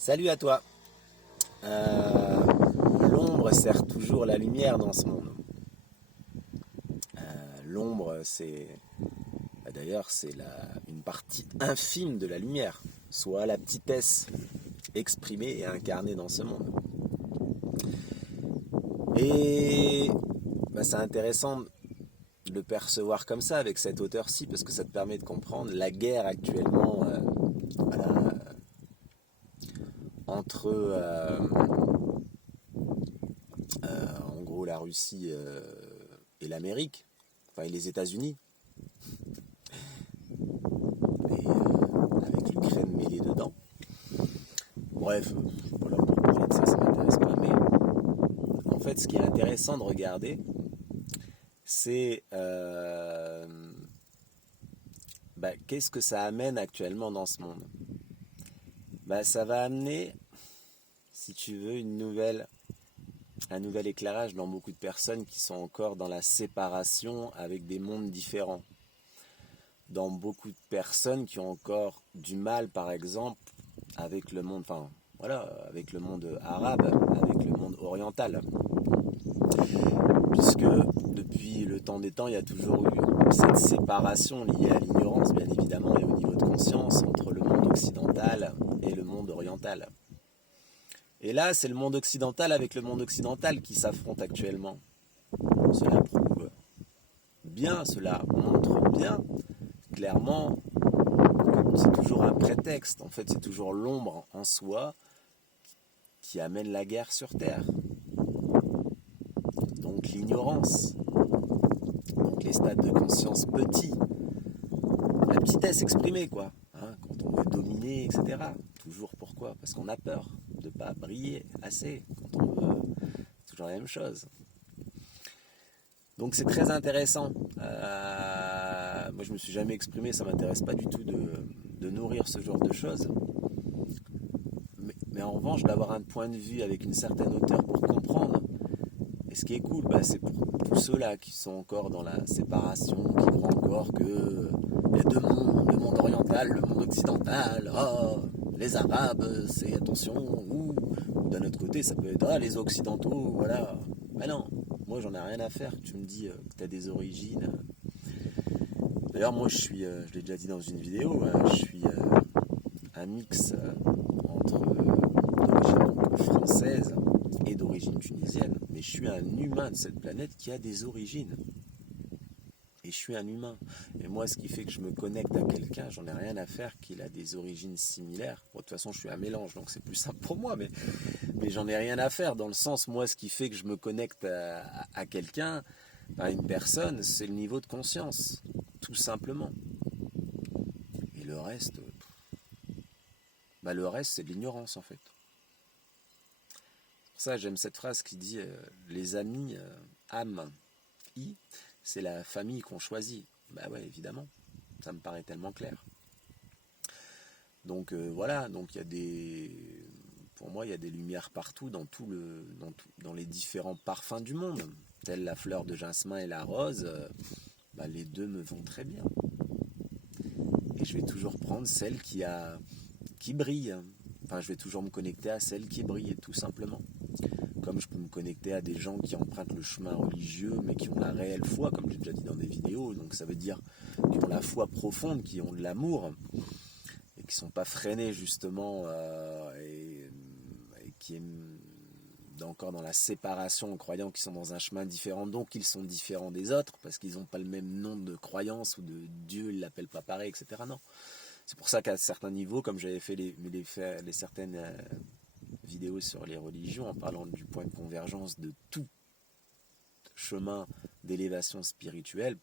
Salut à toi. L'ombre sert toujours la lumière dans ce monde. L'ombre, d'ailleurs, une partie infime de la lumière, soit la petitesse exprimée et incarnée dans ce monde. Et c'est intéressant de le percevoir comme ça, avec cette hauteur-ci, parce que ça te permet de comprendre la guerre actuellement voilà, entre en gros la Russie et l'Amérique, enfin et les États-Unis, et avec l'Ukraine mêlée dedans. Bref, voilà, pour parler de ça, ça m'intéresse pas, mais en fait, ce qui est intéressant de regarder, c'est qu'est-ce que ça amène actuellement dans ce monde. Ça va amener, si tu veux, un nouvel éclairage dans beaucoup de personnes qui sont encore dans la séparation avec des mondes différents. Dans beaucoup de personnes qui ont encore du mal, par exemple, avec le monde, avec le monde arabe, avec le monde oriental. Puisque depuis le temps des temps, il y a toujours eu cette séparation liée à l'ignorance, bien évidemment, et au niveau de conscience, entre le monde occidental et le monde oriental. Et là, c'est le monde occidental avec le monde occidental qui s'affrontent actuellement. Cela prouve bien, cela montre bien, clairement, que c'est toujours un prétexte. En fait, c'est toujours l'ombre en soi qui amène la guerre sur Terre. Donc l'ignorance, donc les stades de conscience petits, la petitesse exprimée, quoi. Quand on veut dominer, etc. Toujours pourquoi? Parce qu'on a peur de ne pas briller assez. Quand on veut, c'est toujours la même chose. Donc c'est très intéressant. Moi je me suis jamais exprimé, ça m'intéresse pas du tout de nourrir ce genre de choses. Mais en revanche, d'avoir un point de vue avec une certaine hauteur pour comprendre. Et ce qui est cool, c'est pour tous ceux-là qui sont encore dans la séparation, qui croient encore que il y a deux mondes, le monde oriental, le monde occidental, les Arabes, c'est attention, ou d'un autre côté, ça peut être les Occidentaux, voilà. Mais non, moi j'en ai rien à faire que tu me dis que tu as des origines. D'ailleurs, moi je l'ai déjà dit dans une vidéo, je suis un mix entre d'origine française et d'origine tunisienne, mais je suis un humain de cette planète qui a des origines. Et je suis un humain. Et moi, ce qui fait que je me connecte à quelqu'un, j'en ai rien à faire qu'il a des origines similaires. Bon, de toute façon, je suis un mélange, donc c'est plus simple pour moi, mais j'en ai rien à faire. Dans le sens, moi, ce qui fait que je me connecte à quelqu'un, à une personne, c'est le niveau de conscience, tout simplement. Et le reste, c'est de l'ignorance, en fait. Pour ça, j'aime cette phrase qui dit les amis, âme, c'est la famille qu'on choisit. Ouais, évidemment, ça me paraît tellement clair. Donc voilà, donc pour moi, il y a des lumières partout dans les différents parfums du monde, telle la fleur de jasmin et la rose. Les deux me vont très bien. Et je vais toujours prendre celle qui brille. Enfin, je vais toujours me connecter à celle qui brille, tout simplement. Comme je peux me connecter à des gens qui empruntent le chemin religieux, mais qui ont la réelle foi, comme j'ai déjà dit dans des vidéos. Donc ça veut dire qui ont la foi profonde, qui ont de l'amour, et qui ne sont pas freinés justement, et qui est encore dans la séparation, en croyant qu'ils sont dans un chemin différent, donc ils sont différents des autres, parce qu'ils n'ont pas le même nom de croyance, ou de Dieu, ils ne l'appellent pas pareil, etc. Non. C'est pour ça qu'à certains niveaux, comme j'avais fait les certaines vidéos sur les religions, en parlant du point de convergence de tout chemin d'élévation spirituelle,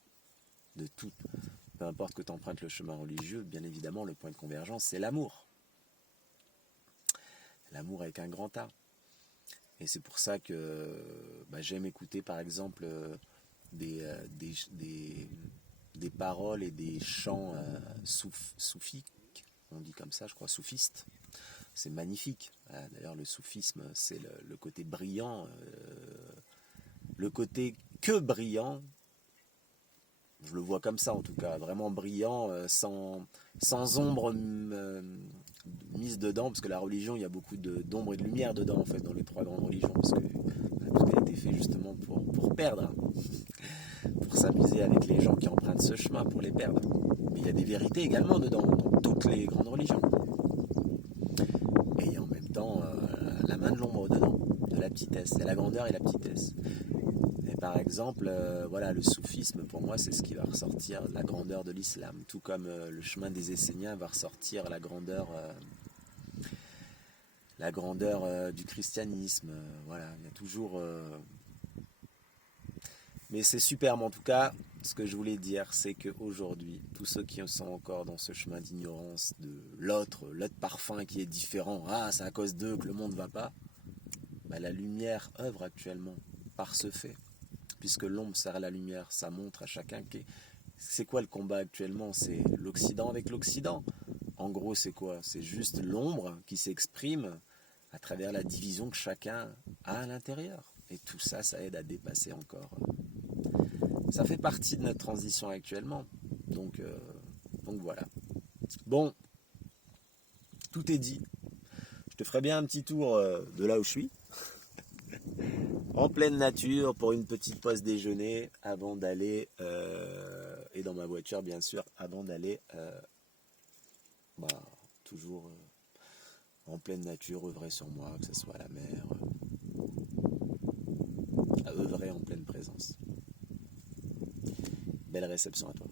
de tout, peu importe que tu empruntes le chemin religieux, bien évidemment, le point de convergence, c'est l'amour. L'amour avec un grand A. Et c'est pour ça que j'aime écouter, par exemple, des paroles et des chants soufiques, on dit comme ça, je crois, soufistes. C'est magnifique. D'ailleurs, le soufisme, c'est le côté brillant, le côté que brillant. Je le vois comme ça, en tout cas, vraiment brillant, sans ombre mise dedans, parce que la religion, il y a beaucoup d'ombre et de lumière dedans, en fait, dans les trois grandes religions, parce que tout a été fait justement pour perdre, pour s'amuser avec les gens qui empruntent ce chemin, pour les perdre. Mais il y a des vérités également dedans, dans toutes les grandes religions. Et il y a en même temps la main de l'ombre dedans, de la petitesse, il y a la grandeur et la petitesse. Et par exemple, voilà, le soufisme, pour moi, c'est ce qui va ressortir la grandeur de l'islam, tout comme le chemin des Esséniens va ressortir la grandeur du christianisme. Voilà, il y a toujours... Mais c'est superbe en tout cas. Ce que je voulais dire, c'est qu'aujourd'hui, tous ceux qui sont encore dans ce chemin d'ignorance de l'autre parfum qui est différent, ah, c'est à cause d'eux que le monde ne va pas, bah, la lumière œuvre actuellement par ce fait. Puisque l'ombre sert à la lumière, ça montre à chacun que c'est quoi le combat actuellement? C'est l'Occident avec l'Occident. En gros, c'est quoi? C'est juste l'ombre qui s'exprime à travers la division que chacun a à l'intérieur. Et tout ça, ça aide à dépasser encore. Ça fait partie de notre transition actuellement. Donc voilà. Bon, tout est dit. Je te ferai bien un petit tour de là où je suis. En pleine nature pour une petite pause déjeuner avant d'aller, et dans ma voiture bien sûr, avant d'aller toujours en pleine nature, œuvrer sur moi, que ce soit à la mer, à œuvrer en pleine présence. Belle réception à toi.